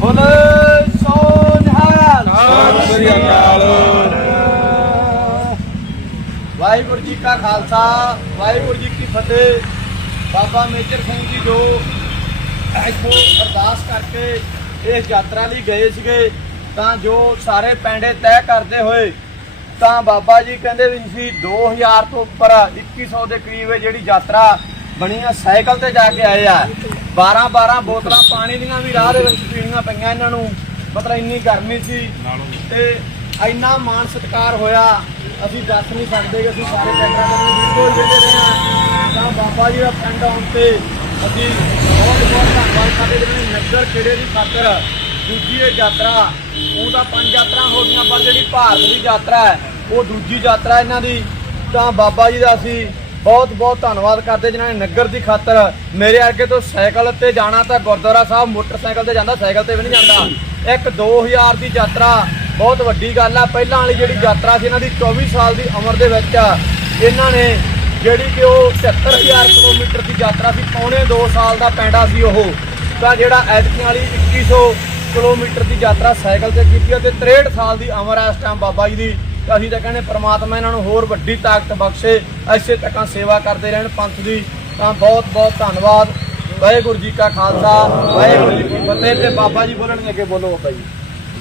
ਬੋਲੇ ਸੋ ਨਿਹਾਲ ਸਤਿ ਸ੍ਰੀ ਅਕਾਲ। ਵਾਹਿਗੁਰੂ ਜੀ ਕਾ ਖਾਲਸਾ ਵਾਹਿਗੁਰੂ ਜੀ ਕੀ ਫਤਿਹ। ਬਾਬਾ ਮੇਜਰ ਸਿੰਘ ਜੀ ਜੋ ਇੱਥੋਂ ਅਰਦਾਸ ਕਰਕੇ ਇਸ ਯਾਤਰਾ ਲਈ ਗਏ ਸੀਗੇ ਤਾਂ ਜੋ ਸਾਰੇ ਪੈਂਡੇ ਤੈਅ ਕਰਦੇ ਹੋਏ ਤਾਂ ਬਾਬਾ ਜੀ ਕਹਿੰਦੇ ਵੀ ਸੀ 2000 ਤੋਂ ਉੱਪਰ 2100 ਦੇ ਕਰੀਬ ਜਿਹੜੀ ਯਾਤਰਾ ਬਣੀ ਆ, ਸਾਈਕਲ ਤੇ ਜਾ ਕੇ ਆਏ ਆ। 12 12 ਬੋਤਲਾਂ ਪਾਣੀ ਦੀਆਂ ਵੀ ਰਾਹ ਦੇ ਵਿੱਚ ਪੀਣੀਆਂ ਪਈਆਂ ਇਹਨਾਂ ਨੂੰ। ਮਤਲਬ ਇੰਨੀ ਗਰਮੀ ਸੀ ਤੇ ਇੰਨਾ ਮਾਣ ਸਤਿਕਾਰ ਹੋਇਆ। ਅਸੀਂ ਦੱਸ ਨਹੀਂ ਸਕਦੇ ਕਿ ਅਸੀਂ ਸਾਰੇ ਪਿੰਡਾਂ ਦੇ ਵੀਡੀਓ ਜਿਹੜੇ ਰਹੇ ਹਾਂ। ਤਾਂ ਬਾਬਾ ਜੀ ਦਾ ਪਿੰਡ ਆਉਣ ਤੇ ਅਸੀਂ ਬਹੁਤ ਬਹੁਤ ਧੰਨਵਾਦ। ਕਰਦੇ ਜਿਹੜੇ ਨਗਰ ਖੇੜੇ ਦੀ ਖਾਤਰ ਦੂਜੀ ਇਹ ਯਾਤਰਾ ਉਹ ਤਾਂ ਪੰਜ ਯਾਤਰਾ ਹੋ ਗਈਆਂ, ਪਰ ਜਿਹੜੀ ਭਾਰਤ ਦੀ ਯਾਤਰਾ ਹੈ, ਉਹ ਦੂਜੀ ਯਾਤਰਾ ਇਹਨਾਂ ਦੀ। ਤਾਂ ਬਾਬਾ ਜੀ ਦਾ ਅਸੀਂ ਬਹੁਤ ਬਹੁਤ ਧੰਨਵਾਦ ਕਰਦੇ ਜਿਨ੍ਹਾਂ ਨੇ ਨਗਰ ਦੀ ਖਾਤਰ ਮੇਰੇ ਅੱਗੇ ਤੋਂ ਸਾਈਕਲ ਤੇ ਜਾਣਾ ਤਾਂ ਗੁਰਦੁਆਰਾ ਸਾਹਿਬ ਮੋਟਰਸਾਈਕਲ ਤੇ ਜਾਂਦਾ, ਸਾਈਕਲ ਤੇ ਵੀ ਨਹੀਂ ਜਾਂਦਾ। ਇੱਕ 2000 ਦੀ ਯਾਤਰਾ ਬਹੁਤ ਵੱਡੀ ਗੱਲ ਆ। ਪਹਿਲਾਂ ਵਾਲੀ ਜਿਹੜੀ ਯਾਤਰਾ ਸੀ ਇਹਨਾਂ ਦੀ 24 ਸਾਲ ਦੀ ਉਮਰ ਦੇ ਵਿੱਚ, ਇਹਨਾਂ ਨੇ ਜਿਹੜੀ ਕਿ ਉਹ 73000 ਕਿਲੋਮੀਟਰ ਦੀ ਯਾਤਰਾ ਸੀ, ਪੌਣੇ 2 ਸਾਲ ਦਾ ਪੈਂਡਾ ਸੀ ਉਹ। ਤਾਂ ਜਿਹੜਾ ਐਤਕੀ ਵਾਲੀ 2100 ਕਿਲੋਮੀਟਰ ਦੀ ਯਾਤਰਾ ਸਾਈਕਲ ਤੇ ਕੀਤੀ ਹੈ ਤੇ 63 ਸਾਲ ਦੀ ਉਮਰ ਹੈ ਇਸ ਟਾਈਮ ਬਾਬਾ ਜੀ ਦੀ। ਤਾਂ ਅਸੀਂ ਤਾਂ ਕਹਿੰਦੇ ਪ੍ਰਮਾਤਮਾ ਇਹਨਾਂ ਨੂੰ ਹੋਰ ਵੱਡੀ ਤਾਕਤ ਬਖਸ਼ੇ, ਐਸੇ ਤੱਕਾਂ ਸੇਵਾ ਕਰਦੇ ਰਹਿਣ ਪੰਥ ਦੀ। ਤਾਂ ਬਹੁਤ ਬਹੁਤ ਧੰਨਵਾਦ। ਵਾਹਿਗੁਰੂ ਜੀ ਕਾ ਖਾਲਸਾ, ਵਾਹਿਗੁਰੂ ਜੀ ਕੀ ਫਤਿਹ। ਤੇ ਬਾਬਾ ਜੀ ਬੋਲਣਗੇ ਅੱਗੇ ਬੋਲੋ ਬਾਬਾ ਜੀ।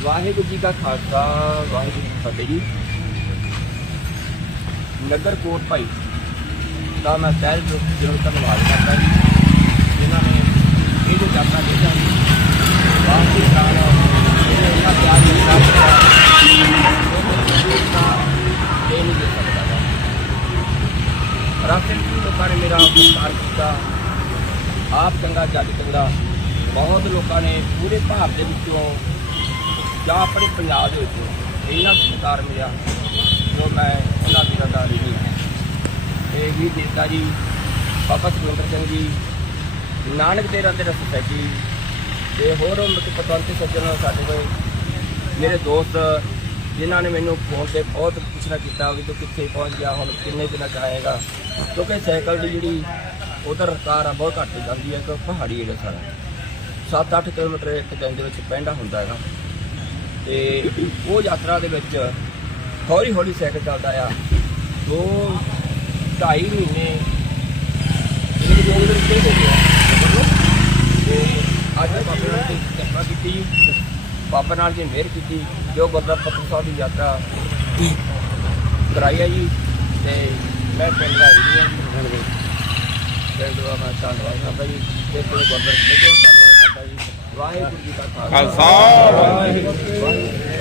ਵਾਹਿਗੁਰੂ ਜੀ ਕਾ ਖਾਲਸਾ, ਵਾਹਿਗੁਰੂ ਜੀ ਕੀ ਫਤਿਹ ਜੀ। ਨਗਰ ਕੋਟ ਭਾਈ ਦਾ ਮੈਂ ਤਹਿ ਦਿਲੋਂ ਧੰਨਵਾਦ ਕਰਦਾ ਜੀ, ਜਿਨ੍ਹਾਂ ਨੇ ਇਹ ਜੋ ਯਾਤਰਾ ਕੀਤਾ ਰਾਸਤੇ ਵਿੱਚ ਲੋਕਾਂ ਨੇ ਮੇਰਾ ਸਤਿਕਾਰ ਕੀਤਾ। ਆਪ ਚੰਗਾ, ਜੱਜ ਚੰਗਾ। ਬਹੁਤ ਲੋਕਾਂ ਨੇ ਪੂਰੇ ਭਾਰਤ ਦੇ ਵਿੱਚੋਂ ਜਾਂ ਆਪਣੇ ਪੰਜਾਬ ਦੇ ਵਿੱਚੋਂ ਇੰਨਾ ਸਤਿਕਾਰ ਮਿਲਿਆ ਜੋ ਮੈਂ ਉਹਨਾਂ ਦੀ ਰਦਾ ਨਹੀਂ। ਤੇ ਵੀ ਦੇਤਾ ਜੀ, ਬਾਬਾ ਸੁਰਿੰਦਰ ਸਿੰਘ ਜੀ, ਨਾਨਕ ਤੇਰਾ ਤੇਰਾ ਸੋਸਾਇਟੀ ਤੇ ਹੋਰ ਮਤਪਤੰਤ ਸੱਜਣ ਸਾਡੇ ਕੋਲ, ਮੇਰੇ ਦੋਸਤ ਜਿਨ੍ਹਾਂ ਨੇ ਮੈਨੂੰ ਫੋਨ ਤੇ ਬਹੁਤ ਪੁੱਛਣਾ ਕੀਤਾ ਵੀ ਤੂੰ ਕਿੱਥੇ ਪਹੁੰਚ ਗਿਆ, ਹੁਣ ਕਿੰਨੇ ਦਿਨਾਂ ਚ ਆਏਗਾ। ਕਿਉਂਕਿ ਸਾਈਕਲ ਦੀ ਜਿਹੜੀ ਉਧਰ ਰਫ਼ਤਾਰ ਆ, ਬਹੁਤ ਘੱਟ ਜਾਂਦੀ ਹੈ ਕਿ ਪਹਾੜੀ ਏਰੀਆ ਸਾਰਾ। 7-8 ਕਿਲੋਮੀਟਰ ਇੱਕ ਦਿਨ ਦੇ ਵਿੱਚ ਪੈਂਡਾ ਹੁੰਦਾ ਹੈਗਾ। ਤੇ ਉਹ ਯਾਤਰਾ ਦੇ ਵਿੱਚ ਹੌਲੀ ਹੌਲੀ ਸਾਈਕਲ ਚੱਲਦਾ ਆ। ਦੋ, ਢਾਈ ਮਹੀਨੇ ਇਹ ਦੋ ਦਿਨ ਤੇ ਹੋ ਗਿਆ। ਤੇ ਅੱਜ ਬਾਬੇ ਨਾਲ ਕਿਰਪਾ ਕੀਤੀ, ਬਾਬਾ ਨਾਲ ਜੀ ਮਿਹਰ ਕੀਤੀ ਜੋ ਗੁਰਦੁਆਰਾ ਪੱਤਰ ਸਾਹਿਬ ਦੀ ਯਾਤਰਾ ਕਰਾਈ ਹੈ ਜੀ ਤੇ ਮੈਂ ਪਿੰਡ ਦਾ ਜੀ। ਪਿੰਡ ਦਾ ਮੈਂ ਧੰਨਵਾਦ ਕਰਦਾ ਜੀ ਤੇ ਪੂਰੇ ਗੁਰਦੁਆਰੇ ਦੇ ਧੰਨਵਾਦ ਕਰਦਾ ਜੀ। ਵਾਹਿਗੁਰੂ ਜੀ ਕਾ ਖਾਲਸਾ। ਵਾਹਿਗੁਰੂ